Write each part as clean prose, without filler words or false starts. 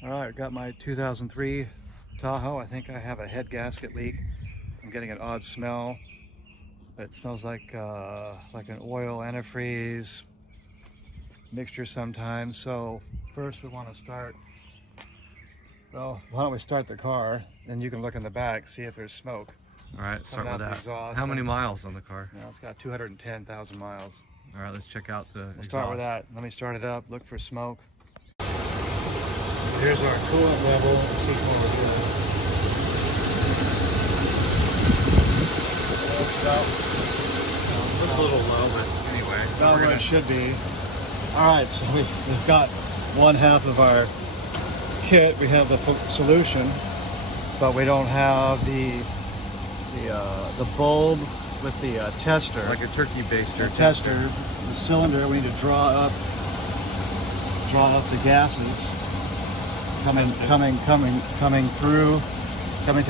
All right, got my 2003 Tahoe. I think I have a head gasket leak. I'm getting an odd smell. It smells like an oil antifreeze mixture sometimes. So first we want to start, well, why don't we start the car, and you can look in the back, see if there's smoke. All right, start with that. Exhaust. How many miles on the car? Now it's got 210,000 miles. All right, let's check out the exhaust. Start with that. Let me start it up, look for smoke. Here's our coolant level. Let's see what we're doing. It's Looks a little low, but anyway. So we're gonna, it should be. All right, so we've got one half of our kit. We have the solution, but we don't have the bulb with the tester. Like a turkey baster tester. The cylinder. We need to draw up the gases coming to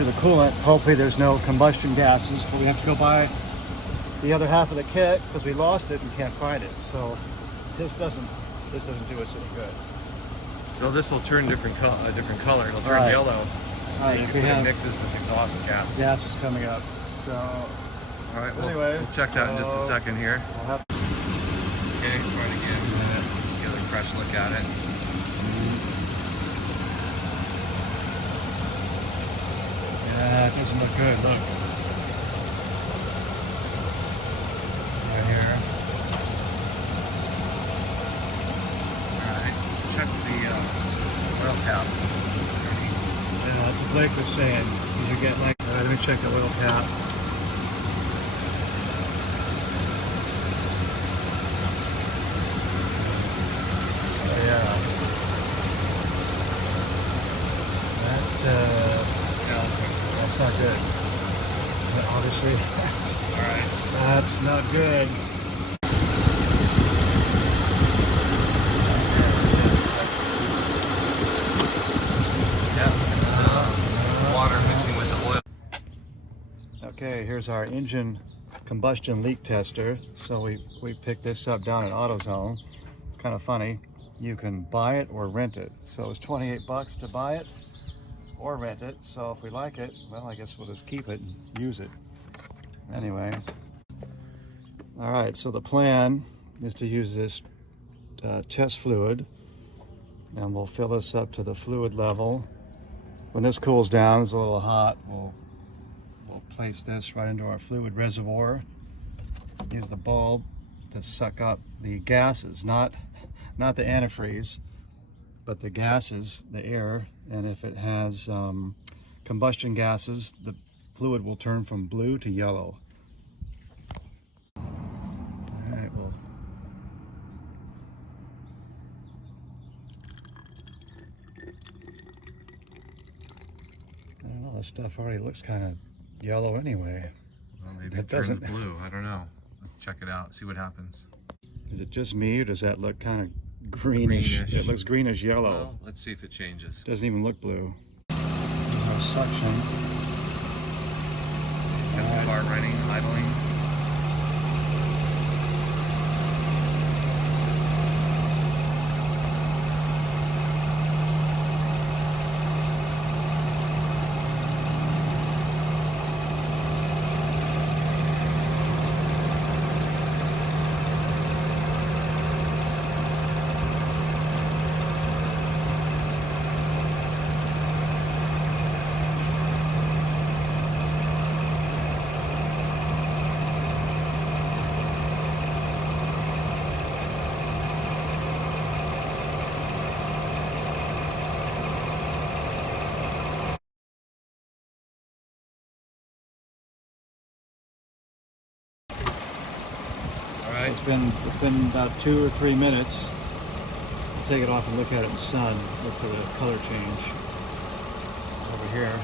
the coolant. Hopefully there's no combustion gases, but we have to go buy the other half of the kit because we lost it and can't find it. So this doesn't do us any good. So this will turn different color. It'll turn yellow. All right, it mixes with exhaust gas. Gas is coming up. So all right. Well, anyway, we'll check that in just a second here. We'll okay, try it again. Just get a fresh look at it. Yeah, it doesn't look good. Look. Right here. Alright, check the oil cap. Yeah, that's what Blake was saying. You get like, let me check the oil cap. Oh, yeah. That's not good. Obviously, that's not good. Yeah, it's water mixing with the oil. Okay, here's our engine combustion leak tester. So we picked this up down at AutoZone. It's kind of funny. You can buy it or rent it. So it's 28 bucks to buy it or rent it. So if we like it, well, I guess we'll just keep it and use it. Anyway, all right, so the plan is to use this test fluid, and we'll fill this up to the fluid level. When this cools down, it's a little hot, we'll place this right into our fluid reservoir. Use the bulb to suck up the gases, not the antifreeze, but the gases, the air. And if it has combustion gases, the fluid will turn from blue to yellow. All right, well, I don't know, this stuff already looks kind of yellow anyway. Well, maybe it turns blue. I don't know. Let's check it out, see what happens. Is it just me, or does that look kind of greenish? It looks greenish yellow. Well, let's see if it changes. Doesn't even look blue. Our suction. Got the car running, idling. It's been about 2 or 3 minutes. I'll take it off and look at it in the sun. Look for the color change over here.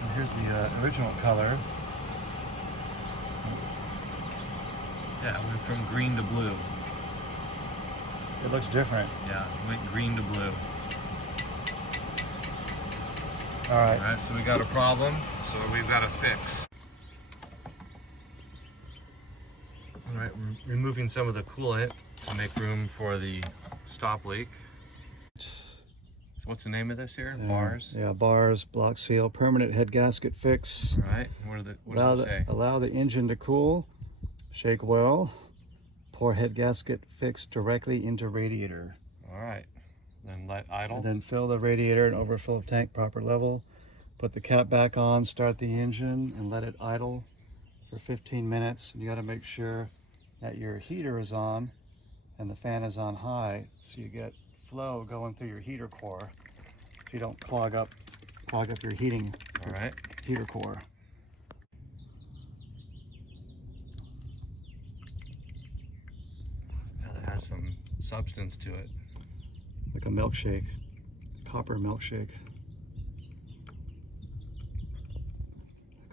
And here's the original color. Yeah, it went from green to blue. It looks different. Yeah, it went green to blue. All right. All right, so we got a problem, so we've got to fix. All right, we're removing some of the coolant to make room for the stop leak. So what's the name of this here? Bars? Yeah, bars, block seal, permanent head gasket fix. All right, what does it say? Allow the engine to cool, shake well, pour head gasket fix directly into radiator. All right, then let idle. And then fill the radiator and overfill tank proper level. Put the cap back on, start the engine, and let it idle for 15 minutes. And you got to make sure that your heater is on and the fan is on high, so you get flow going through your heater core, so you don't clog up your All right. heater core. Yeah, that has some substance to it. Like a milkshake, copper milkshake,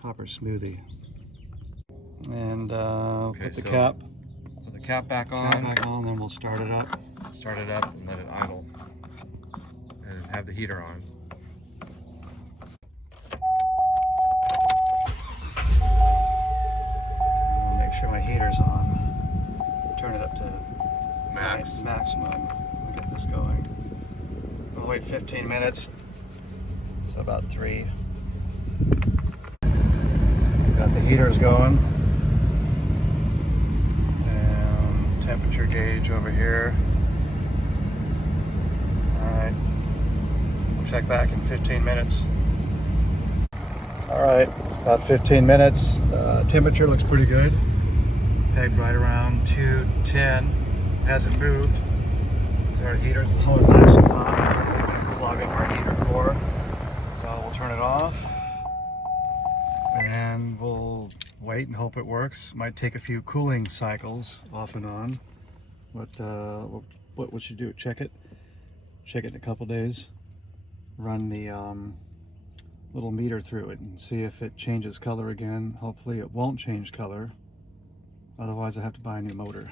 copper smoothie. And put the cap back on. then we'll start it up. Start it up and let it idle. And have the heater on. Make sure my heater's on. Turn it up to maximum. We'll get this going. We'll wait 15 minutes. So about 3. Got the heaters going. And temperature gauge over here. Alright. We'll check back in 15 minutes. Alright, about 15 minutes. The temperature looks pretty good. Pegged right around 210. Hasn't moved. So our heater's blowing nice and hot. It's going to clog up our heater core. So we'll turn it off. And we'll wait and hope it works. Might take a few cooling cycles off and on. What should you do? Check it in a couple days. Run the little meter through it and see if it changes color again. Hopefully it won't change color. Otherwise I have to buy a new motor.